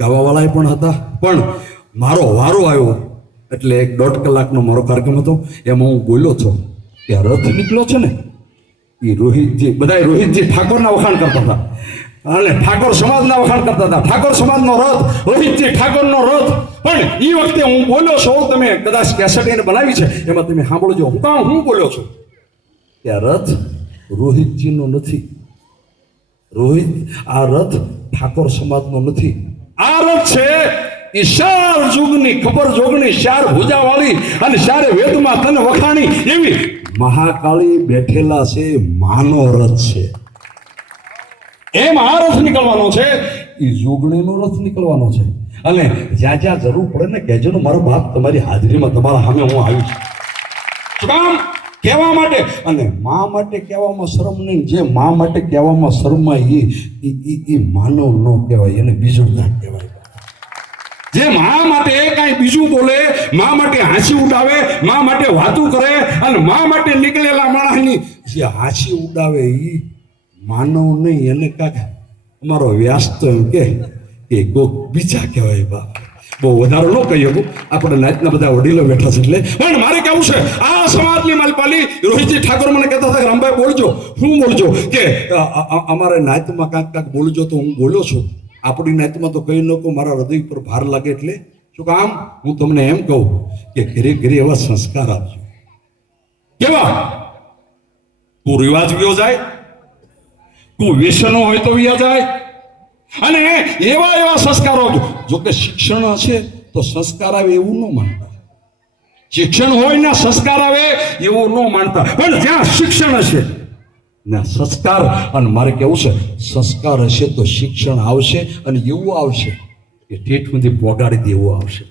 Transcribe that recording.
ગાવાવાળા પણ હતા, પણ મારો વારો આવ્યો એટલે 1.5 કલાકનો મારો કાર્યક્રમ હતો. એમાં હું બોલ્યો છો કે આ રથ નીકળ્યો છે ને એ રોહિતજી, બધા રોહિતજી ઠાકોરના વખાણ કરતા હતા અને ઠાકોર સમાજના વખાણ કરતા હતા. ઠાકોર સમાજનો રથ, રોહિતજી ઠાકોરનો રથ. પણ એ વખતે હું બોલ્યો છું, તમે કદાચ કેસેટ એને બનાવી છે એમાં તમે સાંભળજો હું બોલ્યો છું કે આ રથ રોહિતજીનો નથી, આ રથ ઠાકોર સમાજનો નથી. આ રથ છે એ 4 જુગની ખબર જોગણી, 4 ભુજાવાળી અને 4 વેદમાં તને વખાણી એવી મહાકાળી બેઠેલા છે, માનો રથ છે. એમ આ રથ નીકળવાનો છે, એ જોગણીનો રથ નીકળવાનો છે. અને જ્યાં જ્યાં જરૂર પડે ને કહેજો ને, મારો બાપ તમારી હાજરીમાં તમારા સામે હું આવી છું. શું કામ? કહેવા માટે. અને મા માટે કહેવામાં શરમ નહીં. જે મા માટે કહેવામાં શરમાય એ માનવ ન કહેવાય, એને બીજું ના કહેવાય. જે મા માટે કાંઈ બીજું બોલે, મા માટે હાંસી ઉડાવે, મા માટે વાતું કરે અને મા માટે નીકળેલા માણસની જે હાંસી ઉડાવે એ માનવ નહીં, એને કાંક અમારો વ્યાસ તો એમ કે કોક બીજા કહેવાય. બાપ બહુ વધારો ન કહી શકું, આપણે નાચના બધા વડીલો બેઠા છે એટલે. પણ મારે કેવું છે, આ સમાજની માલપાલી રોહિતજી ઠાકોર મને કહેતા હતા કે રામભાઈ બોલજો. હું બોલજો કે અમારે નાચમાં કાંક બોલજો. તો હું બોલ્યો છું. આપણી નાચમાં તો કહી ન કહું, મારા હૃદય પર ભાર લાગે એટલે. શું કામ? હું તમને એમ કહું કે ઘરે ઘરે એવા સંસ્કાર આપજો. કેવા? તું રિવાજ ગયો જાય, તું વ્યસનો હોય તો વ્યા જાય, અને એવા સંસ્કારો. જો કે શિક્ષણ હશે તો સંસ્કાર આવે એવું ન માનતા. શિક્ષણ હોય ને સંસ્કાર આવે એવું ન માનતા. પણ જ્યાં શિક્ષણ હશે ને સંસ્કાર, અને મારે કેવું છે, સંસ્કાર હશે તો શિક્ષણ આવશે, અને એવું આવશે કે ઠેઠ સુધી પોગાડી દે એવું આવશે.